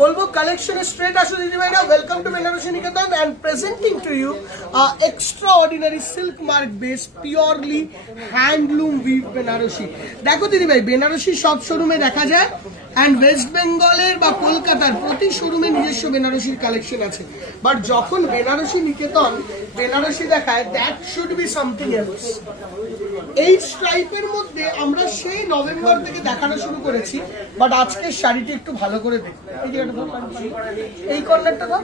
বলবো কালেকশনে স্ট্রেট আসো দিদি ভাইরা। Welcome to Banarasi Niketan and presenting to you extraordinary silk mark base purely handloom weave Banarasi. দেখো দিদি ভাই, বেনারসি সব শোরুমে দেখা যায় অ্যান্ড ওয়েস্ট বেঙ্গলের বা কলকাতার প্রতি শোরুমে নিজস্ব বেনারসির কালেকশন আছে, বাট যখন বেনারসি নিকেতন বেনারসি দেখায় that should be something else. এই স্ট্রাইপের মধ্যে আমরা সেই নভেম্বর থেকে দেখানো শুরু করেছি, বাট আজকের শাড়িটি একটু ভালো করে দেখি। এই কর্নারটা ধর,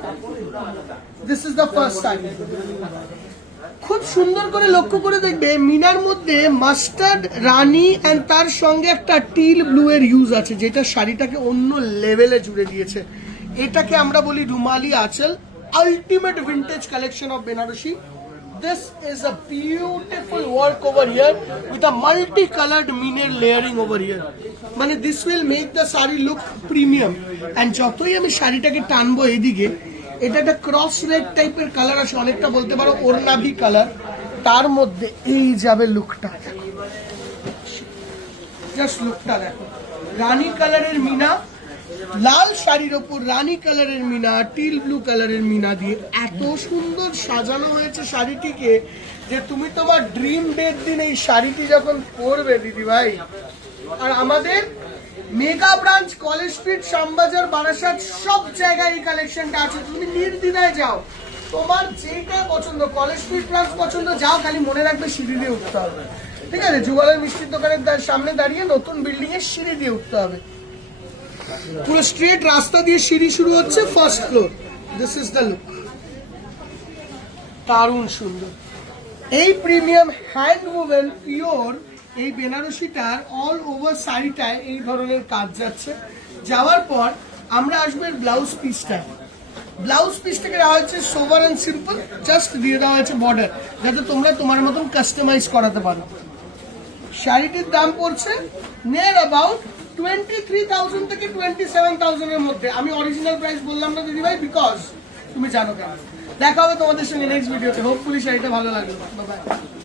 this is the first time. খুব সুন্দর করে লক্ষ্য করে দেখবে মিনার মধ্যে মাস্টার্ড রানী এন্ড তার সঙ্গে একটা টিল ব্লু এর ইউজ আছে, যেটা শাড়িটাকে অন্য লেভেলে জুড়ে দিয়েছে। এটাকে আমরা বলি রুমালি আঁচল। Ultimate vintage collection of Banarasi. This is a beautiful work over here with a multicolored miner layering over here. মানে this will make the saree look premium. And যতই আমি শাড়িটাকে টানবো এদিকে, এটা একটা ক্রস রেড টাইপের কালার আছে, অনেকটা বলতে পারো ওরনাভি কালার। তার মধ্যে এই যাবে লুকটা, জাস্ট লুকটা দেখো। রানী কালারের মিনা, লাল শাড়ির ওপর রানী কালারের মিনা, টিল ব্লু কালারের মিনা দিয়ে এত সুন্দর সাজানো হয়েছে শাড়িটিকে যে তুমি তোমার ড্রিম ডের দিন এই শাড়িটি যখন পরবে দিদি ভাই। আর আমাদের mega branch college street, Shyambazar, Barasat সব জায়গায় এই কালেকশনটা আছে। তুমি নির্দ্বিধায় যাও, তোমার যেটা পছন্দ, কলেজ স্ট্রিট ব্রাঞ্চ পছন্দ, যাও, খালি মনে রাখবে সিঁড়ি দিয়ে উঠতে হবে, ঠিক আছে? যুগলের মিষ্টির দোকানের সামনে দাঁড়িয়ে নতুন বিল্ডিং এর সিঁড়ি দিয়ে উঠতে হবে। পুরো স্ট্রেট রাস্তা দিয়ে সিঁড়ি শুরু হচ্ছে, first floor. This is the look, দারুণ সুন্দর। এই প্রিমিয়াম হ্যান্ড ওভেন পিওর এই বেনারসিটার অল ওভার শাড়িটায় এই ধরনের কাজ যাচ্ছে। যাওয়ার পর আমরা আসবো এর ব্লাউজ পিসটায়। ব্লাউজ পিসটাকে দেওয়া হচ্ছে সোভার অ্যান্ড সিম্পল, জাস্ট দিয়ে দেওয়া হয়েছে বর্ডার, যাতে তোমরা তোমার মতন কাস্টমাইজ করাতে পারো। শাড়িটির দাম পড়ছে নিয়ার অ্যাবাউট 23,000 থেকে 27,000 এর মধ্যে। আমি অরিজিনাল প্রাইস বললাম না দিদি ভাই, বিকজ তুমি জানো কেন। দেখা হবে তোমাদের সঙ্গে নেক্সট ভিডিওতে। হোপফুলি শাড়িটা ভালো লাগলো। Bye bye.